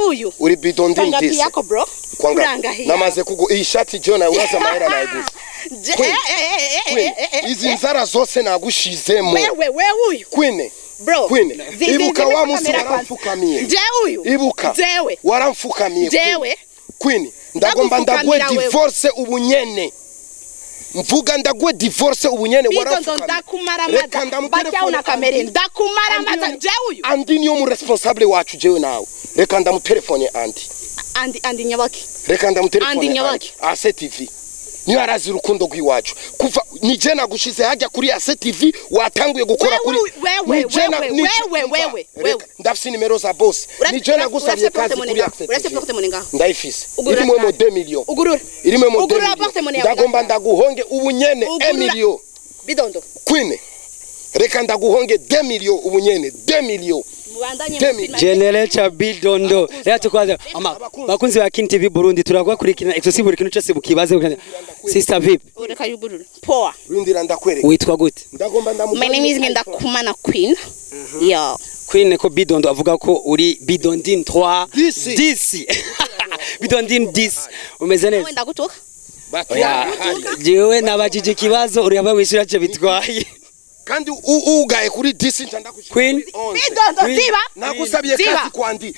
Uyu uri bidondi ndisi yako bro kwanga namaze kugo iyi shati John uraza mahera nayiguze izi nzara zose nagushizemo wewe uyu Queen bro ibuka wa musi waramfukamiye je uyu ibuka jewe waramfukamiye jewe Queen ndagomba ndagwe divorce ubunyene mvuga ndagwe divorce ubunyene waramfukamiye ndakumara maza bakya una kamera ndakumara maza je uyu andi niyo mu responsable wacu jewe nawe reka ndamutelefone andi nyabaki reka ndamutelefone andi nyabaki Ase TV niyo arazi urukundo rw'iwacu kuva nije nagushize hajya kuri Ase TV watanguye gukora kuri wewe ndafisi nimero za boss nije nagusabye kazi kuri Ase TV ndayifise irimo mo 2 millions irimo mo 2 millions ndagomba ndaguhonge ubunyene 1 million bidondo Queen reka ndaguhonge 2 millions ubunyene 2 millions Generator bidondo rero tukwaza ama bakunzi ba King TV Burundi turagwa kurikina exclusive buri kintu cyose bukibaze sister VIP ureka yugurura poa rindira ndakwereka witwa gute ndagomba my name is Ngendakumana Queen yo Queen ko bidondo avuga ko uri bidondine 3 10 bidondine 10 umeze neza wenda gutuka jewe nabajije kibazo uri aba wishura cyo bitwaye kandi ugaye kuri disi ntandakushika Queen bidondo ziba nakusabiye kazi kwandi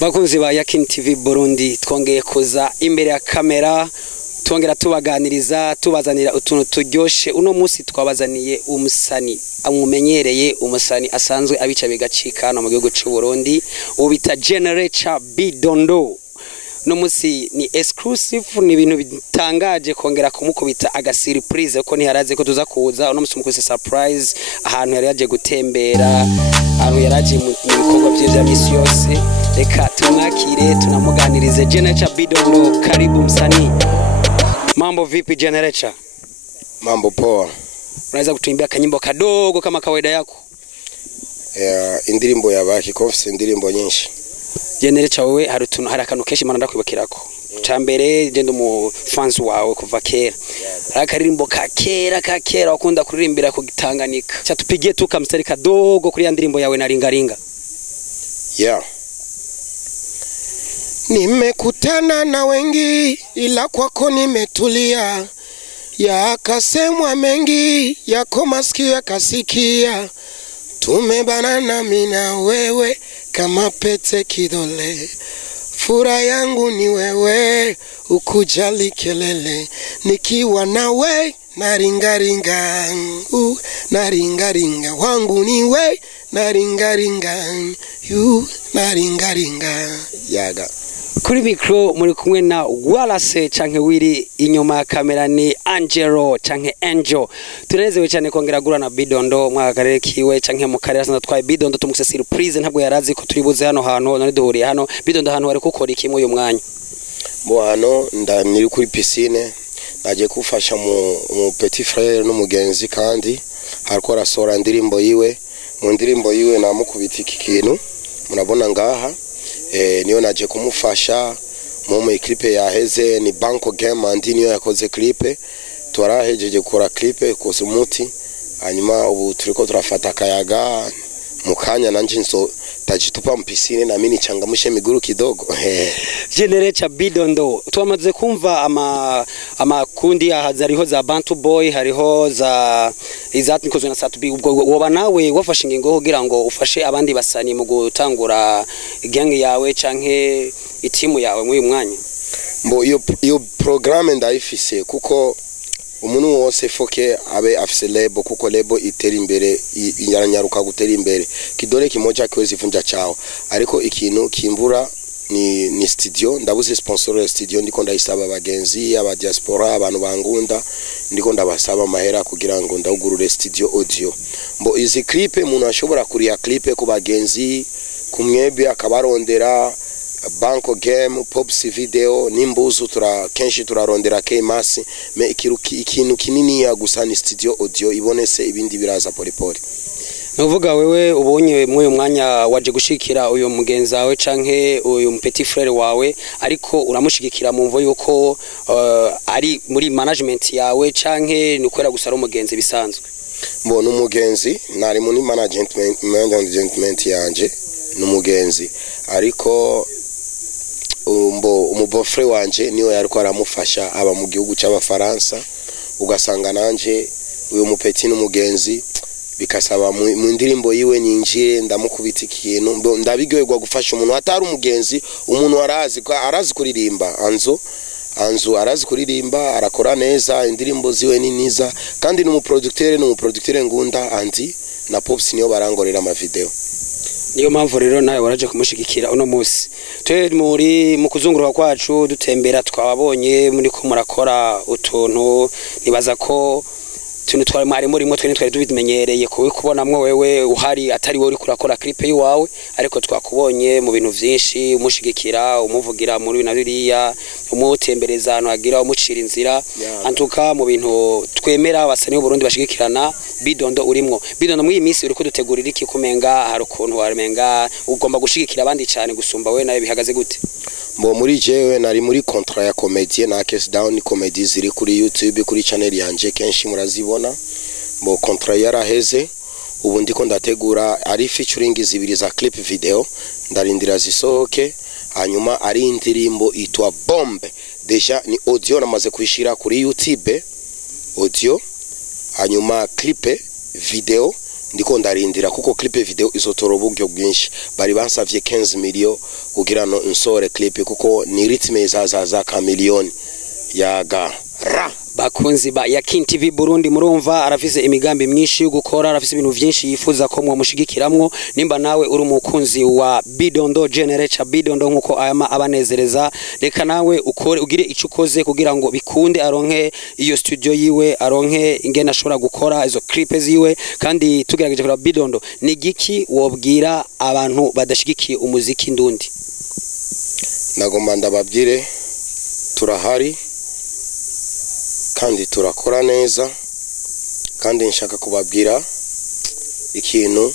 bakunzi ba King TV Burundi twongeye kuza imbere ya kamera twongera tubaganiriza tubazanira utuntu turyoshe uno munsi twabazaniye umusani amumenyereye umusani asanzwe abica bigacikana mu gihugu cy'u Burundi ubita Generator bidondo no munsi ni exclusive ni ibintu bitangaje kongera kumukubita aga surprise ko ntiharaze ko tuza kuza uno munsi mukuse surprise ahantu yari yaje gutembera ahantu yaraje mu bikorwa bya misi yose reka tumwakire tunamuganirize Generator bidondo karibu msanii mambo vipi Generator mambo poa unaweza kutuimbia kanyimbo kadogo kama kawaida yako indirimbo yabaki kofise indirimbo nyinshi Generator wewe hari akantu kenshi mana ndakwibakirako cambere je mu fans wawe kuva kera akaririmbo kakera wakunda kuririmbira ku Gitanganika cyatupigiye tukamstari kadogo kuri ya ndirimbo yawe na ringaringa Nimekutana na wengi ila kwako nimetulia yakasemwa mengi yako masikio yakasikia tumebanana mimi na wewe kama pete kidole furaha yangu ni wewe ukujali kelele nikiwa nawe naringaringa naringaringa wangu ni wewe naringaringa naringaringa yaga kuri micro muri kumwe na Wallace canke wiri inyuma ya kamera ni Angelo canke Angel tunezewe cyane kongera gura na bidondo mwaka karere kiwe canke mu karere sanza twaye bidondo tumukse surprise ntabwo yarazi ko turibuze hano hantu none duhuriye hano bidondo hano bari gukora iki mu uyu mwanya bo hano ndamiri kuri piscine naje kufasha mu petit frère n'umugenzi kandi hariko rasora indirimbo yiwe mu ndirimbo yiwe namukubita iki kintu murabona ngaha niyo naje kumufasha mu clip yaheze ni Banco Game andi niyo yakoze clip twarahejeje gukora clip kose umuti hanyuma ubu turiko turafata kayaga mukanya nanje nso tajitupa mpisine na mini changamushe miguru kidogo Generator bidondo twamaze kumva ama kundi hariho za Bantu Boy hariho za izati kozwe na Satubi ubwo woba nawe wafashe ingingo kugira ngo ufashe abandi basani mu gutangura gang yawe canke itimu yawe muri uyu mwanya mbo iyo programme ndayifise kuko umuntu wose foke abe afise lebo kuko lebo itera imbere inyaranyaruka gutera imbere kidole kimoja kwezi vunja chao ariko ikintu kimbura ni studio ndabuze sponsor ya studio ndiko ndayisaba abagenzi aba diaspora abantu bangunda ndiko ndabasaba mahera kugira ngo ndawugurure studio audio mbo izi clip umuntu ashobora kuriya clip ku bagenzi kumwebe akabarondera banko game pops video n'imbuzu kenshi turarondera K-Mass me ikintu kinini ya gusa ni studio audio ibonese ibindi biraza polipoli. Nuvuga wewe ubonye mwe mwanya waje gushikira uyu mugenzi wawe canke uyu petit frère wawe ariko uramushigikira mu mvo yuko ari muri management yawe canke nukwera gusara umugenzi bisanzwe. Mbona umugenzi nari muri management yanje n'umugenzi ariko umubofre wanje niwe yariko aramufasha aba mu gihugu cy'abafaransa ugasanga nanje uyu mupeti n'umugenzi bikasaba mu ndirimbo yiwe nyinjire ndamukubita ikintu ndabigwegwa gufasha umuntu atari umugenzi umuntu arazi kuririmba Anzo arazi kuririmba arakora neza indirimbo ziwe ni niza kandi n'umuproducteur ngunda Andy na Pops niyo barangorera ama video. Niyo mpamvu rero nawe waraje kumushigikira uno munsi twe muri mu kuzunguruka kwacu dutembera twababonye muri ko murakora utuntu nibaza ko tuntu twari muri twe nitwari tubimenyereye kubonamwe wewe uhari atari wowe uri kurakora clip yiwawe ariko twakubonye mu bintu vyinshi umushigikira umuvugira muri na biriya umutembereza ahantu agira umucira inzira antuka mu bintu twemera abasani b'u Burundi bashigikirana Bidondo urimwo Bidondo muri iyi minsi uri kudutegurira iki kumenga hari ukuntu warmenga ugomba gushigikira abandi cyane gusumba we nawe bihagaze gute? Mbo muri jewe nari muri contrat ya comedy na Case Down comedy ziri kuri YouTube kuri channel yanje kenshi murazibona. Mbo contrat yaraheze ubu ndiko ndategura ari featuring zibiri za clip video ndarindira zisohoke hanyuma ari indirimbo itwa Bombe deja ni audio namaze kwishira kuri YouTube audio hanyuma clip video ndiko ndarindira kuko clip video izotora uburyo bwinshi bari bansavye 15 million kugira no nsore clip kuko ni ritme za kamiliyoni yaga bakunzi ba Yakin TV Burundi murumva arafise imigambi myinshi yo gukora arafise ibintu vyinshi yifuza ko mushigikiramwo nimba nawe uri umukunzi wa Bidondo Generation Bidondo nkuko ayama abanezereza reka nawe ukore ugire icukoze kugira ngo bikunde aronke iyo studio yiwe aronke ingena ashobora gukora izo clips yiwe kandi tugerageje kora Bidondo ni giki wobwira abantu badashigikiye umuziki ndundi? Nagomba ndababwire turahari kandi turakora neza kandi nshaka kubabwira ikintu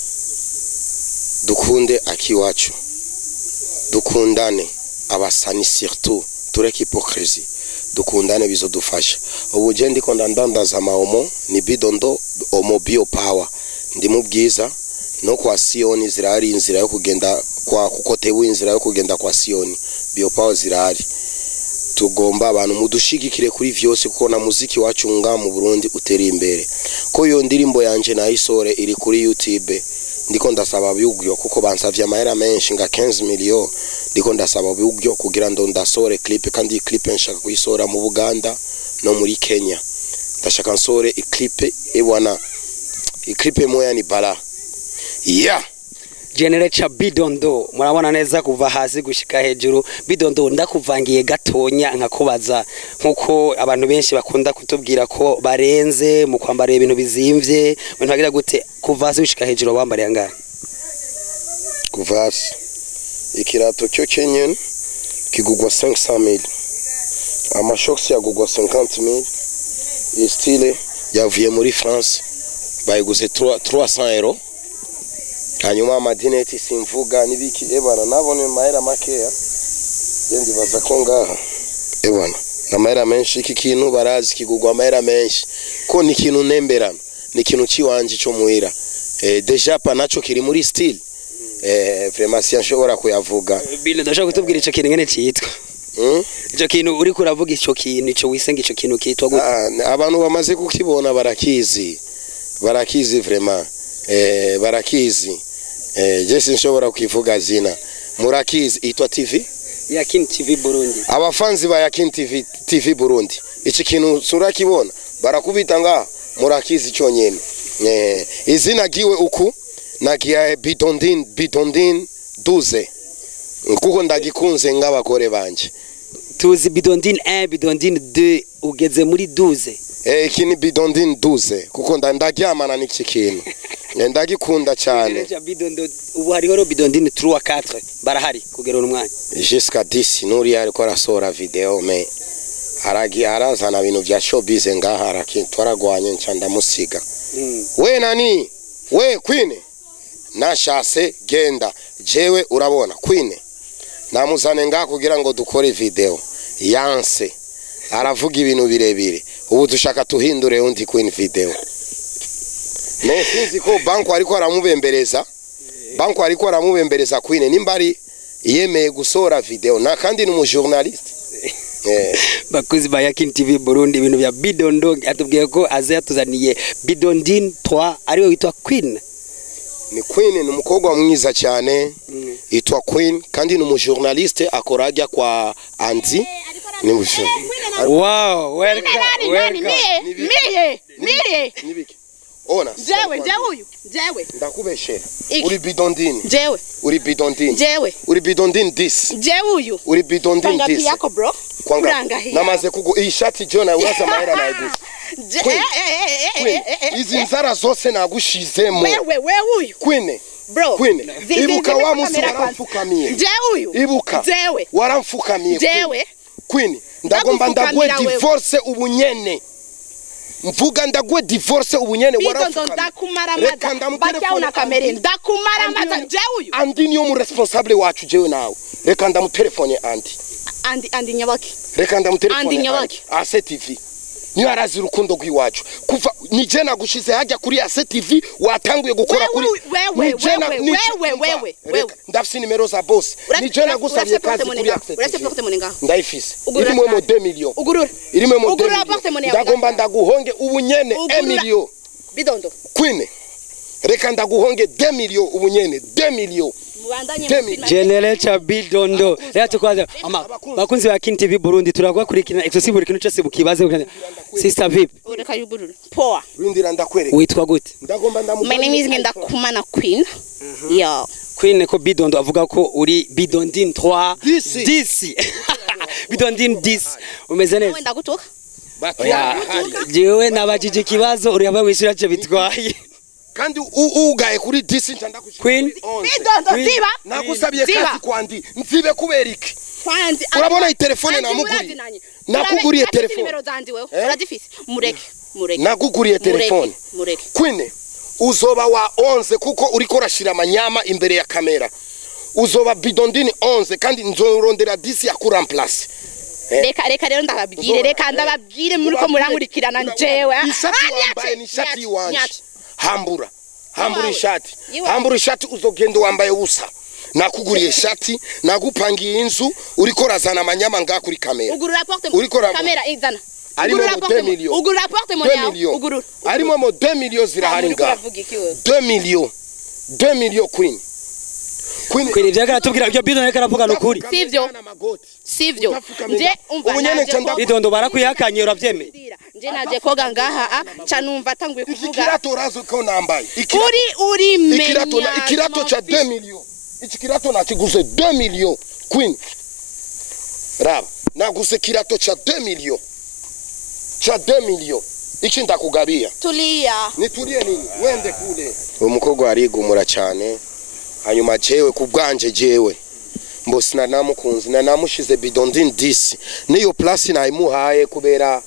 dukunde akiwacu dukundane abasani surtout tureke hypocrisie dukundane bizodufasha ubu je ndiko ndandandaza maomo ni Bidondo Omo Bio Power ndi mu bwiza no kwa Sioni zirari inzira yo kugenda kwa kukotewe inzira yo kugenda kwa Sioni Bio Power zirari tugomba abantu mudushigikire kuri vyose kuko na muziki wacu nga mu Burundi uteri imbere ko yo ndirimbo yanje na isore iri kuri YouTube ndiko ndasaba byugyo kuko bansavye amahera menshi nga 15 million ndiko ndasaba byugyo kugira ndo ndasore clip kandi clip nshaka kuyisora mu Buganda no muri Kenya ndashaka nsore clip ebwana clip moya ni bala Generation Bidondo murabona neza kuva hasi gushika hejuru Bidondo ndakuvangiye gatonya nkakubaza nkuko abantu benshi bakunda kutubwira ko barenze mu kwambara ibintu bizimvye abantu bagira gute kuva hasi gushika hejuru bambariye ngana kuva hasi ikirato cyo Kenyan kigugwa 500,000 amashoksi yagugwa 50,000 istile yavuye muri France bayiguze 300 euros hanyuma amadineti simvuga nibiki ebana nabone mahera makeya yendi baza ko ngaha ebana na mahera menshi iki kintu barazi kigugwa mahera menshi ko ni kintu nemberana ni kintu ciwanje cyo muhira deja pa naco kiri muri style vraiment si nshobora kuyavuga bile ndashaka kutubwira ico kintu ngene citwa ico kintu uri kuravuga ico kintu ico wisenga ico kintu kitwa gute abantu bamaze kukibona barakizi vraiment barakizi Jesse nshobora kwivuga zina murakizi itwa TV Yakin TV Burundi abafanzi ba Yakin TV Burundi iki kintu surakibona barakubita nga murakizi cyonyene izina giwe uku nagiye Bidondin 12 kuko ndagikunze ngabakore banje tuzi Bidondin 1 Bidondin 2 ugeze muri 12 iki ni Bidondin 12 kuko ndaryamana n'iki kintu ndagikunda cyane ubu hariho bidondine 3 wa 4 barahari kugera umwanya jusqu'à 10 nuri ariko arasora video me arazana ibintu vya showbiz ngaha arakintwaragwanye nca ndamusiga we nani we Queen nashase genda jewe urabona Queen namuzane ngaha kugira ngo dukore video yanse aravuga ibintu birebire ubu dushaka tuhindure undi Queen video Nesinzi ko banko ariko aramubembereza Queen nimbari yemeye gusora video na kandi numu journaliste bakuzi ba Yakin TV Burundi ibintu bya Bidondo atubwiye ko aze yatuzaniye Bidondine 3 ariwe witwa Queen ni Queen ni umukobwa mwiza cyane yitwa Queen kandi numu journaliste akorajya kwa Anzi ni musho wow welcome nibiki ona jewe ndakubeshera uri Bidondine jewe uri Bidondine 10 jewe uyu uri Bidondine 10 yako bro kwanga namaze kugo iyi shati Jona uraza mahera nayiguze izi nzara zose nagushizemo wewe uyu Queen bro ibuka wa musi waramfukamiye jewe uyu ibuka jewe waramfukamiye jewe Queen ndagomba ndagwe divorce ubunyene mvuga ndagwe divorce ubunyene waramfukamiye ndakumara maza bakia una kamera ndakumara maza jewe uyu andi niyo mu responsable wacu jewe nawe reka ndamutelefone andi nyabaki reka ndamutelefone andi nyabaki ACTV niyo arazi urukundo rw'iwacu kuva nije nagushize hajya kuri ACTV watanguye gukora kuri wewe ndafise nimero za boss nije nagusabye kazi kuri ACTV ndayifise irimo mo 2 millions irimo mo 2 millions ndagomba ndaguhonge ubunyene 1 million Bidondo Queen reka ndaguhonge 2 millions ubunyene 2 millions General cha Bidondo rero tukwaza bakunzi ba Yakin TV Burundi turagwakurikirana exclusive buri kintu cyose bukibaze sister vip ureka yubururu poa windira ndakwereka witwa gute ndagomba my name is Ndakumana Queen yo Queen ko Bidondo avuga ko uri Bidondine 3 10 Bidondine 10 umeze neza wenda gutuka jewe nabajije kibazo uri abawishira cyo bitwaye kandi ugaye kuri 10 nca ndakushira Queen Bidondo ziba nakusabye kazi kwandi nzibe kubera iki kwandi urabona iyi telefone namuguriye nakuguriye telefone nimero zandi wewe uradifise mureke nakuguriye telefone Queen uzoba wa 11 kuko uriko rashira amanyama imbere ya kamera uzoba Bidondine 11 kandi nzorondera 10 ya kuramplace reka rero ndababwire muri ko murankurikirana njewe ni shati wanje hambura ishati uzogenda wambaye ubusa nakuguriye shati nagupangiye inzu uriko razana amanyama nga kuri kamera uriko kamera izana arimo 2 millions ugura porte mo yawe ugura arimo 2 millions zirahari nga 2 millions Queen byagara tubwira byo Bidondo reka ravuga nukuri sivyo nje umva Bidondo barakuyakanye uravyeme nje naje koga ngaha ca numva atanguye kuvuga ikirato razo ko nambaye uri menya ikirato cha 2 millions ikirato nakiguze 2 millions Queen raba naguze kirato cha 2 millions iki ndakugabia tulia nitulie nini wende kule umukobwa arigumura cyane hanyuma jewe kubwanje jewe mbosina namukunzi na namushize Bidondine 10 niyo place nayimuhaye kubera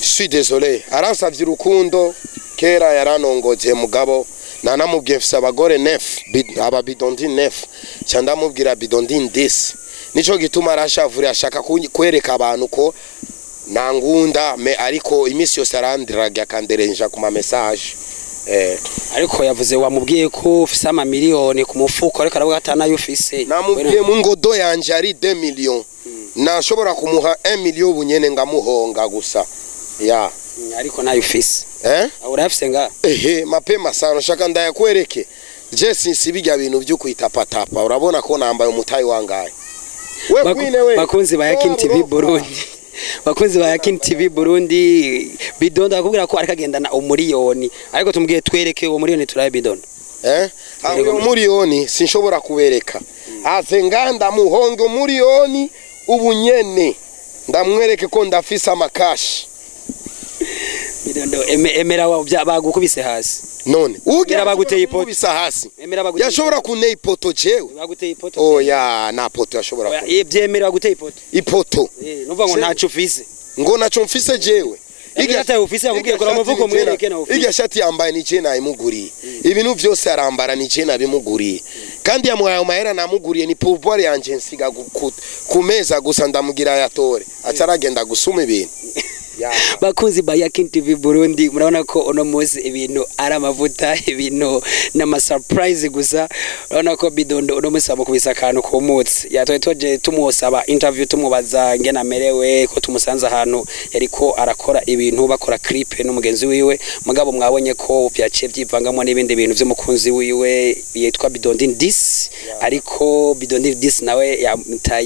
suis désolé aransavye urukundo kera yaranongoje mugabo nanamubwiye mfise abagore 9 aba Bidondine 9 cyanda mubwira Bidondine 10 nico gituma arashavure ashaka kwereka abantu ko nangunda me ariko imisi yose arandiraga kanderenja kuma message ariko yavuze wamubwiye ko ufise ama miliyoni ku mufuko ariko aravuga atana yufise namubwiye mu ngodo yanje ari 2 millions nashobora kumuha 1 million bunyene ngamuhonga gusa ya ariko nayo ufise urafise nga mapema sana shaka ndayakwereke je sinsibijya bintu byo kwitapatapa urabona ko nambaye umutayi wangaye we Queen we bakunzi ba Yakin TV Burundi bakunzi ba Yakin TV Burundi Bidondo akubwira ko ariko agendana umuriyoni ariko tumubwiye twereke uwo muriyoni turaye Bidondo umuriyoni sinshobora kubereka azenga ndamuhonge umuriyoni ubunyene ndamwereke ko ndafisa amakashi bidondo emera bagukubise hasi none Emera baguteye ipoto. bisa hasi emera baguteye yashobora kuneye ipoto jewe baguteye ipoto oya na poto yashobora kuneye byemera baguteye ipoto ipoto nuvuga ngo ntacu ufise ngo naco mfise jewe Igata ufise akubwiye ko amavuko mwereke na ufise Iga shati yambaye ni je nayimuguriye ibintu byose arambara ni je nabimuguriye kandi yamwaye mahera namuguriye ni pouvoir yanje nsiga kumeza gusa ndamugira yatore acaragenda gusuma ibintu bakunzi ba Yakin TV Burundi murabona ko ono munsi ibintu ari amavuta ibintu n'ama surprise gusa urabona ko bidondo ono munsi abukubisa akantu ku mutsi yatoye toje tumusaba interview tumubaza ngena merewe ko tumusanze ahantu yariko arakora ibintu bakora clip n'umugenzi wiwe mugabo mwabonye ko byaciye byivangamo n'ibindi bintu by'umukunzi wiwe yitwa Bidondin Dis ariko Bidondin Dis nawe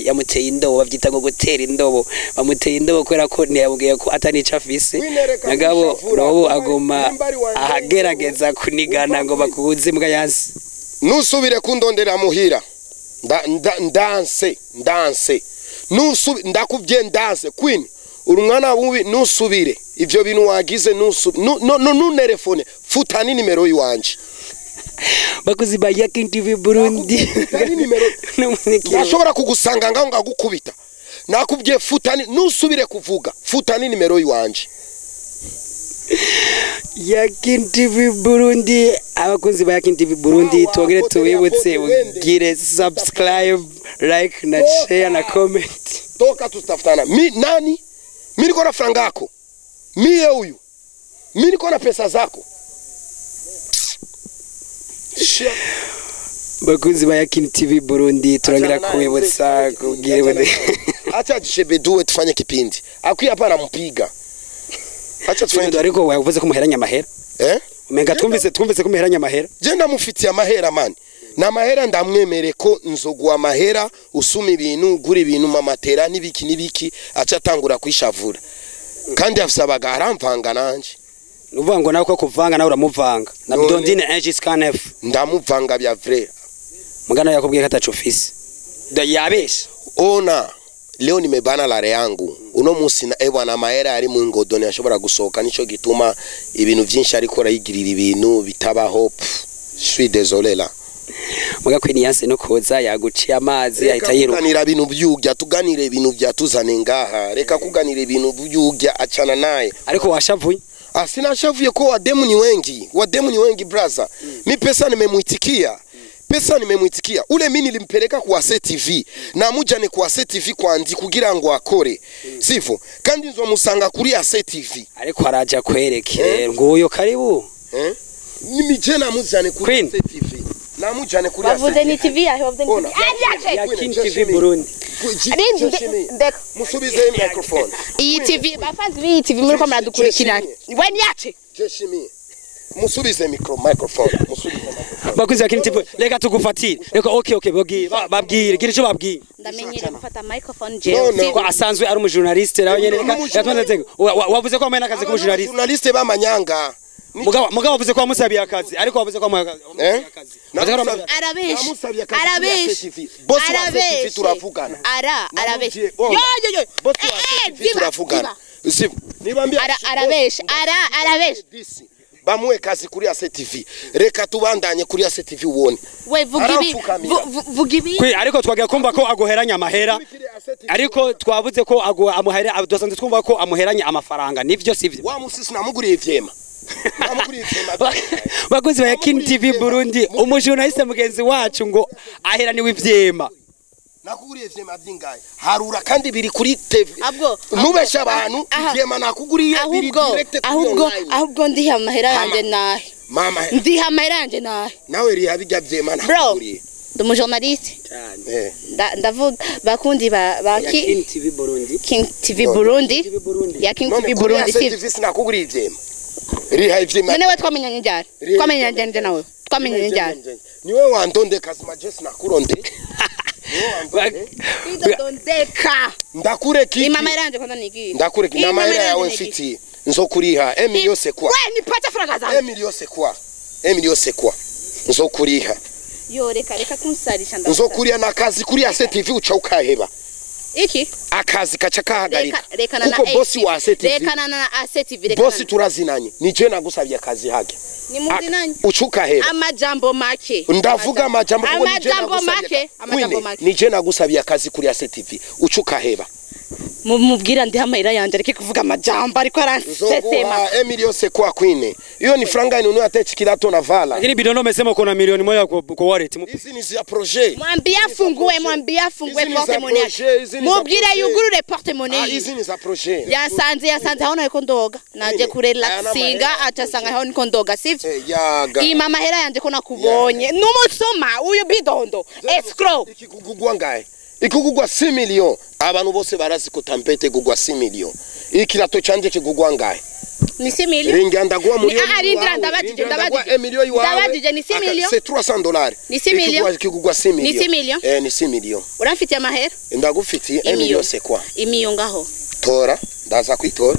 yamuteye indobo bavyita ngo gutera indobo bamuteye indobo kwera ko ntiyabwiye ko atanica afise nagabo robo agoma ahagerageza kunigana ngo bakuze mbwa yansi nusubire kundondera muhira ndanse ndakuvye ndanse queen urumwana bubi nusubire ivyo bintu wagize nunerefone futa ni nimero yiwanje bakuzi ba Yakin TV Burundi ashobora kugusanga ngaho ngagukubita nakubwiye futani nusubire kuvuga futani nimero yiwanje Yakin TV Burundi abakunzi ba Yakin TV Burundi tongere tubibutse ugire subscribe like na share na comment toka tustafutana nani mimi niko na franga yako mie huyu mimi niko na pesa zako bakunzi ba Yakin TV Burundi turongera kubibutsa kubwire bode acha jishebeduwe tufanye kipindi akwi hapa anampiga acha tufanye ariko wavuze ko muheranya amahera umenga twumvise ko muheranya amahera je ndamufitiye amahera mani na mahera ndamwemere ko nzogwa amahera usuma ibintu gura ibintu mamatera nibiki acha tangura kwishavura kandi afisabaga aramvanga nanje uvuga ngo nako kuvanga nawe uramuvanga na Bidondine Engis Canef ndamuvanga bya vrai mugana yakubwiye katacho office ndo yabesha ona leo nimebana lare yangu uno musi na bwana mahera ari mu ngodone ashobora gusohoka nico gituma ibintu byinshi ariko rayigirira ibintu bitaba hope suis désolé là muga kwini yanse no koza yaguciye amazi ahita yiruka tuganira ibintu byugya tuganire ibintu byatuzane ngaha reka kuganira ibintu byugya acana naye ariko washavuye sina shavuye ko wademu ni wengi brother mi pesa nimemuitikia ule mimi nilimpeleka kwa CTV na mujane kwa CTV kwandi kugira ngo akore sifo kandi nzo musanga kuri CTV ariko araja kwereke nguyo karibu mimi jena mujane kuri CTV na mujane kuri bavuze ni TV yahe bavuze ni Yakin TV Burundi musubize microphone iyi TV bafanzi b'iyi TV muri ko muradukurikirana we niyace jeshimi musubize microphone bakunze Yakin TV reka tugufatire reka okay babwire gira ico babwire ndamenyere gufata microphone je ko asanzwe ari umujournaliste nawe nyene reka yatonze wavuze ko amena akazi journaliste b'amanyanga mugabo wavuze ko wamusabiye akazi ariko wavuze ko akazi arabesha bosi wa CTV turavugana arabesha bosi wa CTV turavugana nibambia arabesha bamwe kazi kuri CTV reka tubandanye kuri CTV wone we vuga ibi kwi ariko twagiye kumva ko agoheranya amahera ariko twavuze ko amuhera dosanze twumva ko amuheranya amafaranga nivyo sivyo wa musisi namuguriye ivyema bakunzi ba Yakin TV Burundi umujournaliste mugenzi wacu ngo aheraniwe ivyema nakuguriye ivyema byingaye harura kandi biri kuri TV nubesha abantu ivyema nakuguriye biri direct ahubwo ndiha amahera yanje nahe mama ndiha amahera yanje nahe nawe riha bijya vyema nakuguriye ndi umujournaliste ndavuga bakundi ba Yakin TV Burundi Yakin TV Burundi TV nakuguriye ivyema riha ivyema none we twamenyanye njyana nawe twamenyanye njyana niwe wandonde kazima Jesse nakuronde ndondeka ndakureki mama yaranje kondo nigi ndakureki na mahera yawe mfiti nzokuriha Emilio Sekwa we nipata franga zangu Emilio Sekwa nzokuriha yo reka kumsarisha nzokuriha na kazi kuri CTV uca ukaheba iki akazi kaca kahagarika rekana na kuko bosi wa ACTV rekana na ACTV bosi turazinanye nije nagusabye akazi hage ni muzinanye ucuka hera amajambo make ndavuga amajambo kuko amajambo make nije nagusabye akazi kuri ACTV ucuka heba mubwira ndi hamayira yanje ariko kuvuga amajambo ariko aransesema Emilio Sekwa Queen hiyo ni franga inunua techi kilato na vala lakini Bidondo umesema kuna milioni moja kwa wallet hizi ni za projet mwambie afungue porte-monnaie mubwire yugurure porte-monnaie hizi ni za projet yasanze haona yuko ndoga naje kurelaxinga atasanga haona yuko ndoga sivyo iyi mama hera yanje ko nakubonye numusoma uyu Bidondo escrow ikigugwa ngaye ikugugwa 6 million abantu bose barazi ko Tempete gugwa 6 million ikirato canje kigugwa ngaye ni 6 million ringa ndagwa muri arindira ndabajije ndabajije ni 6 million c'est $300 ni 6 million kigugwa 6 million ni 6 million ni 6 million urafitiye amahera ndagufitiye Emilio Sekwa imiyo ngaho tora ndaza kwitora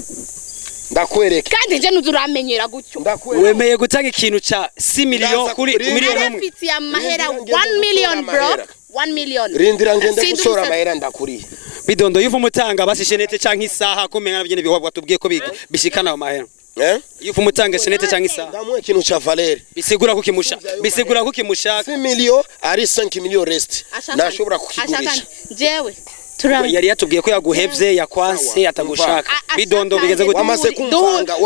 ndakwereka kandi nje nuzuramenyera gutyo wemeye gutanga ikintu cha 6 million kuri miliyoni imwe arafitiye amahera 1 million bro 1 million rindira ngende gusora amahera ndakuriye Bidondo yuva umutanga basi shenete canke isaha kumenya nabyo bihobwa tubwiye ko bishikana ayo mahera yuva umutanga shenete canke isaha ndamwe ikintu cha Valeri bisigura kukimushaka 6 million ari 5 million rest nashobora kukigurisha jewe yari yatubwiye ko yaguhevye yakwanse atagushaka Bidondo bigeze gute wamaze kumvanga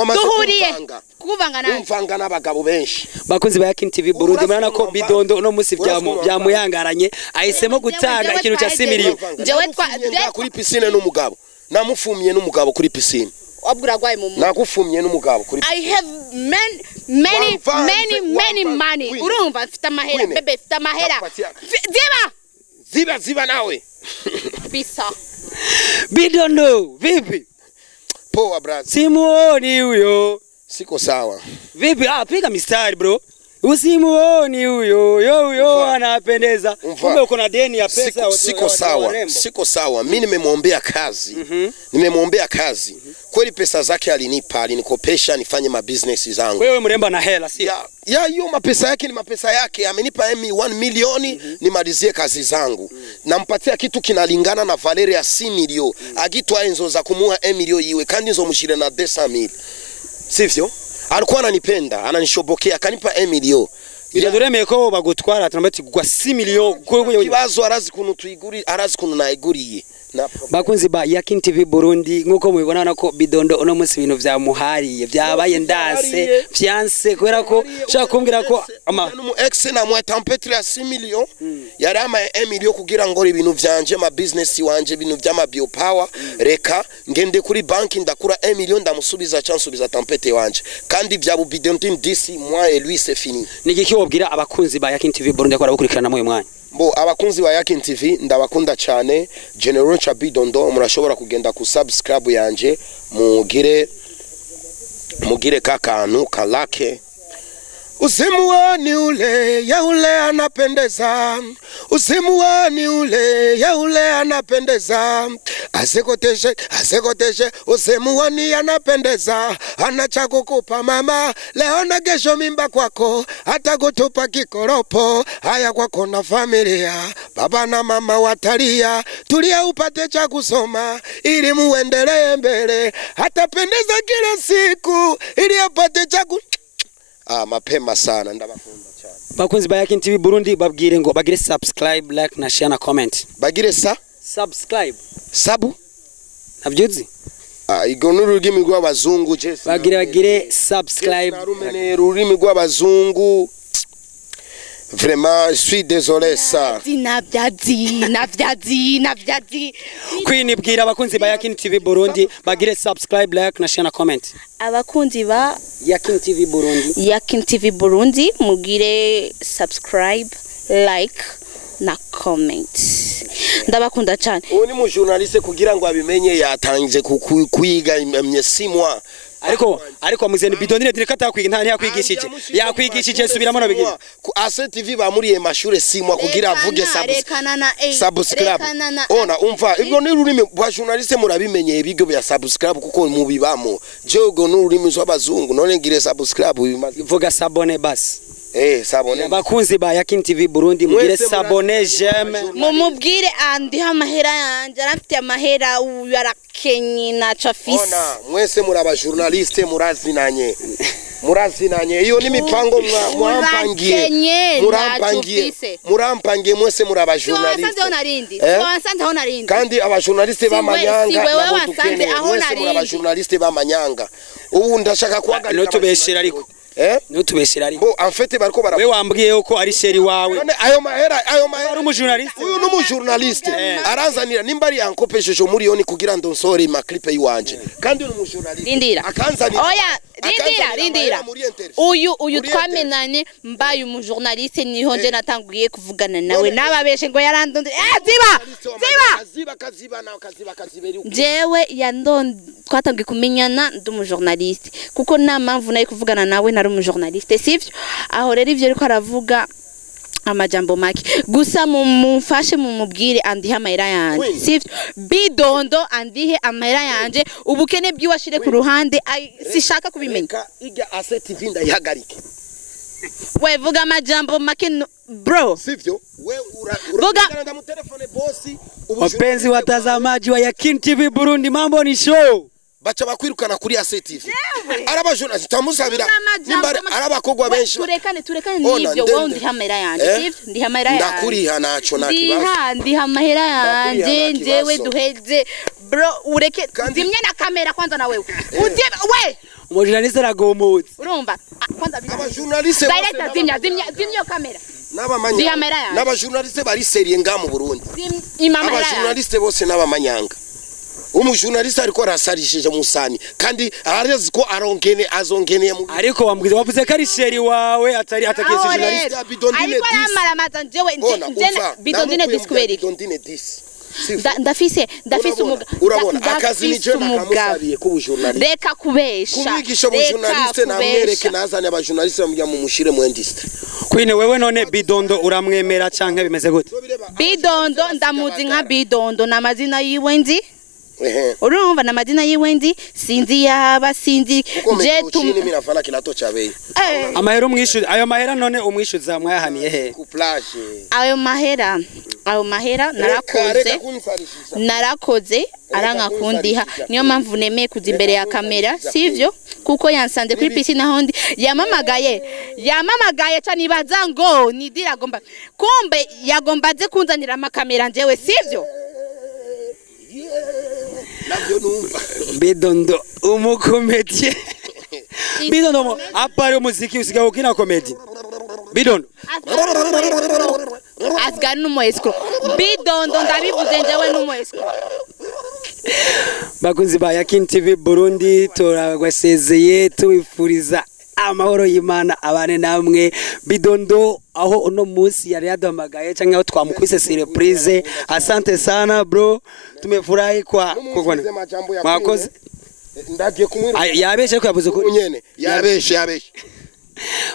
umvanga n'abagabo benshi bakunzi ba Yakin TV Burundi murana ko Bidondo no musi byamuyangaranye ahisemo gutanga ikintu cha 6 million jewe kuri piscine n'umugabo namufumye n'umugabo kuri piscine wabwiragwaye mu nagufumye n'umugabo kuri I have many money urumva mfite amahera bebe mfite amahera ziba nawe bisa Bidondo vipi poa brother simuoni huyo siko sawa vipi piga mistari bro usimuoni huyo anapendeza kumbe uko na deni ya pesa siko sawa mimi nimemwombea kazi kweli pesa zake alinikopesha nifanye mabusiness zangu wewe mremba na hela si hiyo mapesa yake ni mapesa yake amenipa 1 milioni nimalizie kazi zangu nampatia kitu kinalingana na Valeri ya 6 milioni agitwa enzo za kumua 1 milioni iwe kandi nzo mushire na 200,000 sivyo alikuwa ananipenda ananishobokea akanipa 1 milioni Biraduremeye ko bagutwara tunabati kugwa 6 milioni kibazo arazi kunu tuiguri arazi kunu naiguriye bakunzi ba Yakin TV Burundi nkuko mubibona nako Bidondo uno munsi ibintu vyamuhariye byabaye ndase fiance kwera ko shaka kumbwira ko mu ex na mwa Tempete ya 6 million yari ama 1 million kugira ngo ibintu vyanje ma business wanje ibintu vyama biopower reka ngende kuri banki ndakura 1 million ndamusubiza chansubiza Tempete wanje kandi bya Bidondo d'ici moi et lui c'est fini nigiki wobwira abakunzi ba Yakin TV Burundi ko arabukurikirana mu mwanya abakunzi ba Yakin TV ndabakunda cyane General cha Bidondo murashobora kugenda ku subscribe yanje mugire kakantu kalake usimuoni ule ya ule anapendeza usimuoni ule ya ule anapendeza asekoteshe usimuoni anapendeza anacha kukupa mama leo na kesho mimba kwako hata kutupa kikoropo haya kwako na familia baba na mama watalia tulia upate cha kusoma ili muendelee mbele atapendeza kila siku ili apate cha mapema sana ndabakunda cyane bakunzi ba Yakin TV Burundi babwire ngo bagire subscribe like na share na comment bagire subscribe sabu navyuzi igono rurimi rw'abazungu je bagire subscribe rurimi rw'abazungu Vraiment, je suis désolé ça. Navyazi. Queen bwira abakunzi ba Yakin TV Burundi bagire subscribe like na share na comment. Abakunzi ba Yakin TV Burundi mugire subscribe, like na comment. Ndabakunda cyane. Uwo ni mu journaliste kugira ngo abimenye yatangiye kwiga imyesimwa. Ariko muzeni Bidondo dire katakwiga nta yakwigishije subiramo no bigira ku ACTV bamuriye mashure simwa kugira avuge subscribe ona umva ibyo ni rurimi rwa journaliste murabimenye ibigo bya subscribe kuko mubibamo je ubwo ni rurimi rw'abazungu none ngire subscribe vuga sabone basi sabone bakunzi ba Yakin TV Burundi mugire sabone j'aime mumubwire andi amahera yanje arafite amahera yarakenye naco afise ona mwese muri aba journaliste murazinanye iyo ni mipango murampangiye mwese muri aba journaliste kandi aba journaliste b'amanyanga nabo dukeneye mwese muri aba journaliste b'amanyanga ubu ndashaka kuhagarika notubeshera ariko nutubeshera ariko bo en fait bariko bara we wambwiye uko ari sheri wawe none ayo mahera ari umujournaliste uyu n'umujournaliste aranzanira nimba ari yankopejeje muri yoni kugira ndonsore ma clip yiwanje kandi uyu n'umujournaliste rindira akanzanira oya rindira uyu twamenanye mbaye umujournaliste niho nje natanguye kuvugana nawe nababeshe ngo yarandonde ziba jewe twatangiye kumenyana ndumujournaliste kuko nta mpamvu nayo kuvugana nawe nari umujournaliste sivyo aho rero ivyo ariko aravuga amajambo make gusa mumfashe mumubwire andihe amahera yanje sivyo Bidondo andihe amahera yanje ubukene bwiwashire ku ruhande sishaka kubimenya ijya asset vinda yihagarike we vuga amajambo make bro sivyo we vuga mu telefone bossi wapenzi watazamaji wa Yakin TV Burundi mambo ni show bacha bakwirukana kuri ACTV araba journalist tamusabira nimbare arabakogwa benshi turekane nivyo wowe ndi hamera yanje ndi hamera yanje ndakuriha naco nakibazo ndi hamera yanje njewe duheze bro ureke zimye na kamera kwanza na wewe we umujournaliste aragomutse urumva kwanza aba journaliste director zimya kamera n'aba journaliste bari serie nga mu Burundi aba journaliste bose n'abamanyanga umujournaliste ariko arasarishije musani kandi arazi ko azongeneye mu ariko wambwize wavuze ko ari sheri wawe atari atakiye journaliste ariko aramaramaza njewe Bidondine discovery ndafise urabona akazi ni je nakamusabiye ku journaliste reka kubesha kubigisha mu journaliste namwereke nazane aba journaliste bamujya mu mushire mu industry kwine wewe none Bidondo uramwemera canke bimeze gute Bidondo ndamuzi nka Bidondo namazina yiwe nzi urumva na madina yiwendi sinzi yaba sinzi je mimi nafana kilato cha bei amahera umwishyuza ayo mahera none umwishyuza mwahaniye he ku plage ayo mahera narakoze arangakundiha niyo mpamvu nemeye kuza imbere ya kamera sivyo kuko yansanze kuri piscine ahondi yamamagaye canibaza ngo nidira gomba kumbe yagomba ze kunzanira amakamera njewe sivyo Bidondo umukomedie Bidondo apari umuziki usiga ukina komedi Bidondo asgari n'umuesco Bidondo ndabivuze njewe n'umuesco bakunzi ba Yakin TV Burundi turagwasezeye tubifuriza amahoro y'Imana abane namwe Bidondo aho uno munsi yari yaduhamagaye canke aho twamukubise surprise asante sana bro tumefurahi kwa kubona mwakoze ndagiye kumwira yabeshe ko yavuze ko nyene yabeshe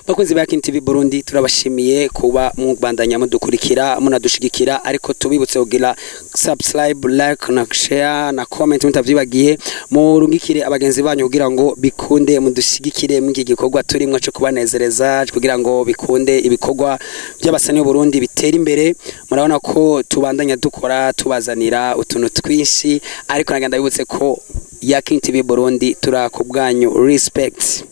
bakunzi ba Yakin TV Burundi turabashimiye kuba mubandanya mudukurikira munadushigikira ariko tubibutse kugira subscribe like na share na comment mutavyibagiye murungikire abagenzi banyu kugira ngo bikunde mudushigikire mu gikorwa turimwe cyo kubanezereza kugira ngo bikunde ibikorwa by'abasani b'u Burundi bitera imbere murabona ko tubandanya dukora tubazanira utuntu twinshi ariko nagenda bibutse ko Yakin TV Burundi turakubwanyu respect